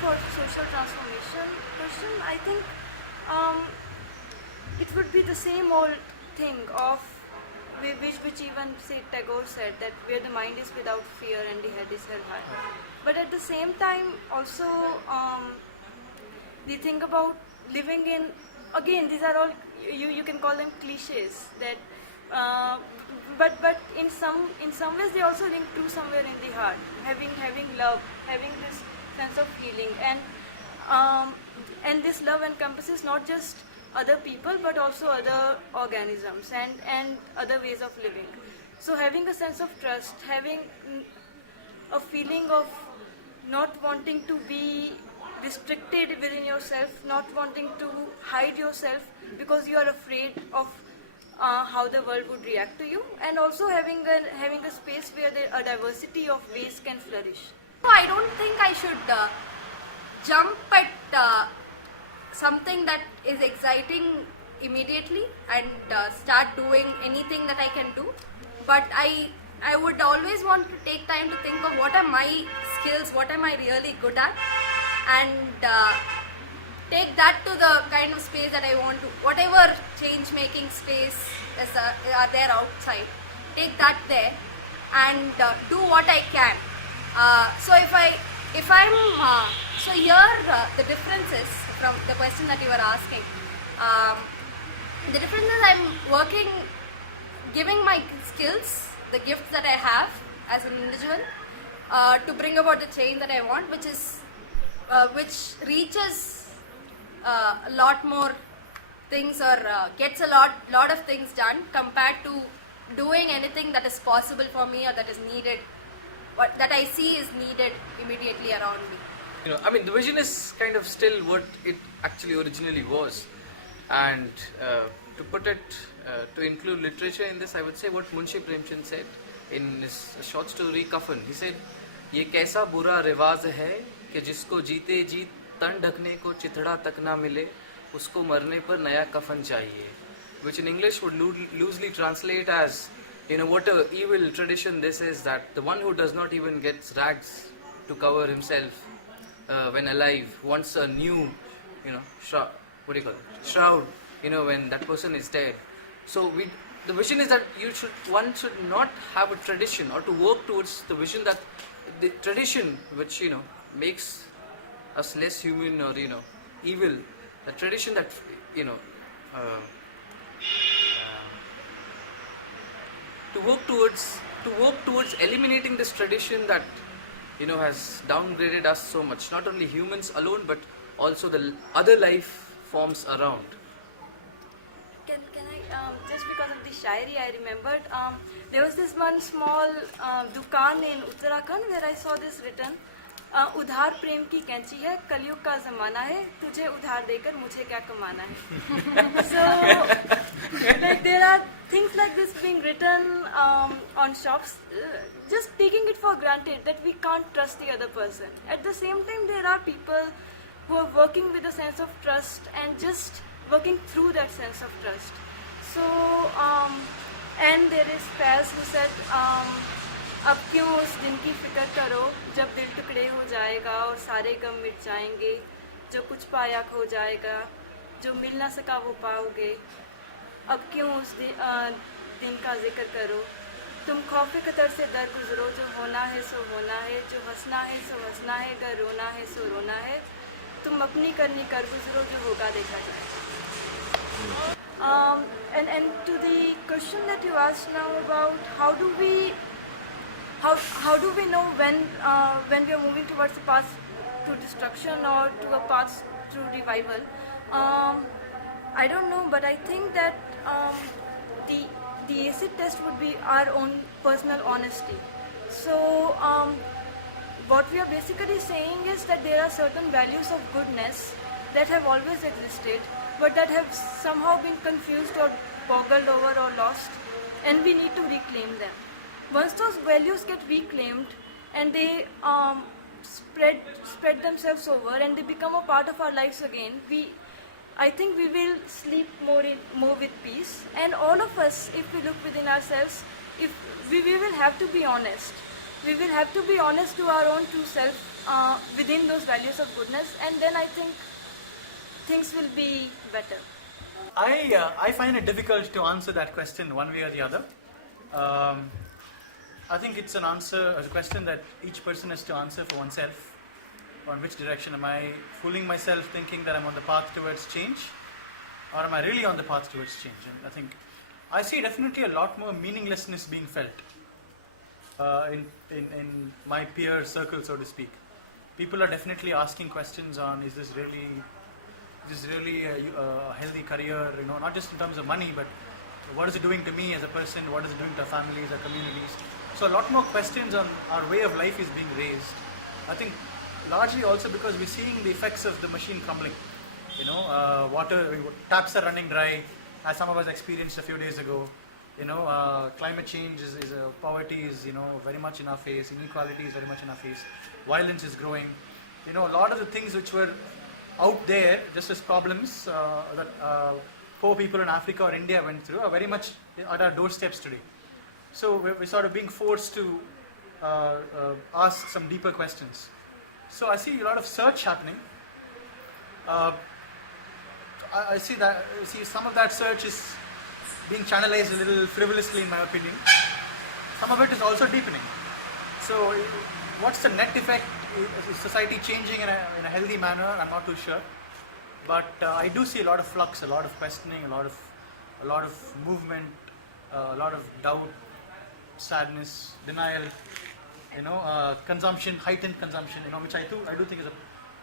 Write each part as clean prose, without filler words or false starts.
for social transformation question, I think um, it would be the same old thing of which even say Tagore said that where the mind is without fear and the head is held high. But at the same time, also the thing about living in, again, these are all you can call them cliches that. But in some ways they also link to somewhere in the heart, having love, having this sense of healing, and this love encompasses not just other people but also other organisms and other ways of living. So having a sense of trust, having a feeling of not wanting to be restricted within yourself, not wanting to hide yourself because you are afraid of how the world would react to you, and also having a space where a diversity of ways can flourish. So I don't think I should jump at something that is exciting immediately and start doing anything that I can do. But I would always want to take time to think of what are my skills, what am I really good at, and take that to the kind of space that I want to, whatever change-making space are there outside, take that there and do what I can. So so here the difference is, from the question that you were asking, the difference is I'm working, giving my skills, the gifts that I have as an individual, to bring about the change that I want, which reaches a lot more things, or gets a lot of things done compared to doing anything that is possible for me or that is needed, what that I see is needed immediately around me. I mean, the vision is kind of still what it actually originally was, and to put it, to include literature in this, I would say what Munshi Premchand said in his short story Kafan. He said, "ये कैसा बुरा रिवाज है कि जिसको जीते जी तन ढकने को चिथड़ा तक ना मिले, उसको मरने पर नया कफन चाहिए," which in English would loosely translate as, what a evil tradition this is, that the one who does not even get rags to cover himself when alive wants a new, shroud, when that person is dead. So the vision is that one should not have a tradition, or to work towards the vision that the tradition which makes us less human or evil, the tradition that to work towards eliminating this tradition that has downgraded us so much, not only humans alone but also the other life forms around. Can I, just because of the shairi, I remembered, there was this one small dukan in Uttarakhand where I saw this written, उधार प्रेम की कैंची है, कलयुग का ज़माना है, तुझे उधार देकर मुझे क्या कमाना है. So, like, there are things like this being written on shops, just taking it for granted that we can't trust the other person. At the same time, there are people who are working with a sense of trust and just working through that sense of trust. So, and there is Paz who said, अब क्यों उस दिन की फिक्र करो जब दिल टुकड़े हो जाएगा और सारे गम मिट जाएंगे, जो कुछ पाया खो जाएगा, जो मिल ना सका वो पाओगे, अब क्यों उस दिन का जिक्र करो, तुम खौफे कतर से दर गुजरो, जो होना है सो होना है, जो हंसना है सो हंसना है, अगर रोना है सो रोना है, तुम अपनी करनी कर गुजरो, जो होगा देखा जाएगा. And to the question that you asked now about how do we know when we are moving towards a path to destruction or to a path to revival, I don't know, but I think that the acid test would be our own personal honesty. So what we are basically saying is that there are certain values of goodness that have always existed but that have somehow been confused or boggled over or lost, and we need to reclaim them. Once those values get reclaimed and they spread themselves over and they become a part of our lives again, I think we will sleep more with peace. And all of us, if we look within ourselves, if we will have to be honest we will have to be honest to our own true self within those values of goodness, and then I think things will be better. I find it difficult to answer that question one way or the other. Um, I think it's a question that each person has to answer for oneself. On which direction am I fooling myself thinking that I'm on the path towards change, or am I really on the path towards change? And I think I see definitely a lot more meaninglessness being felt in my peer circle, so to speak. People are definitely asking questions on, is this really a healthy career? You know, not just in terms of money, but what is it doing to me as a person? What is it doing to our families, our communities? So a lot more questions on our way of life is being raised. I think largely also because we're seeing the effects of the machine crumbling. You know, taps are running dry, as some of us experienced a few days ago. You know, climate change poverty is, you know, very much in our face. Inequality is very much in our face. Violence is growing. You know, a lot of the things which were out there just as problems that poor people in Africa or India went through are very much at our doorsteps today. So we're sort of being forced to ask some deeper questions. So I see a lot of search happening. I see some of that search is being channelized a little frivolously, in my opinion. Some of it is also deepening. So what's the net effect? Is society changing in a healthy manner? I'm not too sure. But I do see a lot of flux, a lot of questioning, a lot of movement, a lot of doubt, sadness, denial. You know, consumption, heightened consumption. You know, which I do think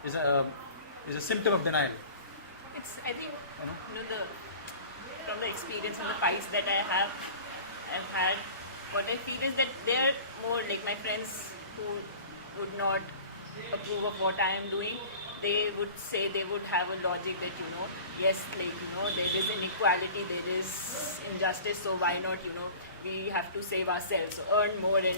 is a symptom of denial. It's, I think, from the experience, from the fights that I've had, what I feel is that they're more like my friends who would not approve of what I am doing. They would say, they would have a logic that, yes, like, there is inequality, there is injustice, so why not, we have to save ourselves, so earn more and,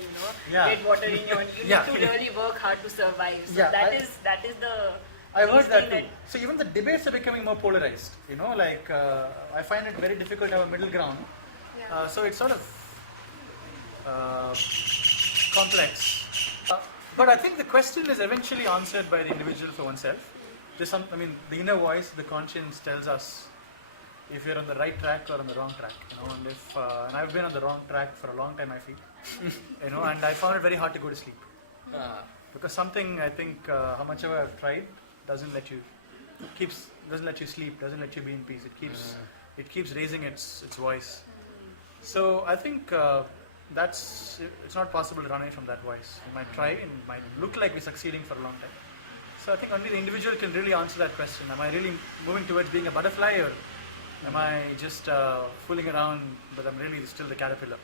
get water in your, you need to really work hard to survive. So that is the... I've heard that too. So even the debates are becoming more polarized, like I find it very difficult to have a middle ground. So it's sort of complex. But I think the question is eventually answered by the individual for oneself. The inner voice, the conscience tells us if you're on the right track or on the wrong track. And I've been on the wrong track for a long time, I feel. And I found it very hard to go to sleep. Because something, I think, how much ever I've tried, doesn't let you sleep, doesn't let you be in peace. It keeps raising its voice. So I think it's not possible to run away from that voice. You might try and it might look like we're succeeding for a long time. So I think only the individual can really answer that question. Am I really moving towards being a butterfly, or am I just fooling around but I'm really still the caterpillar?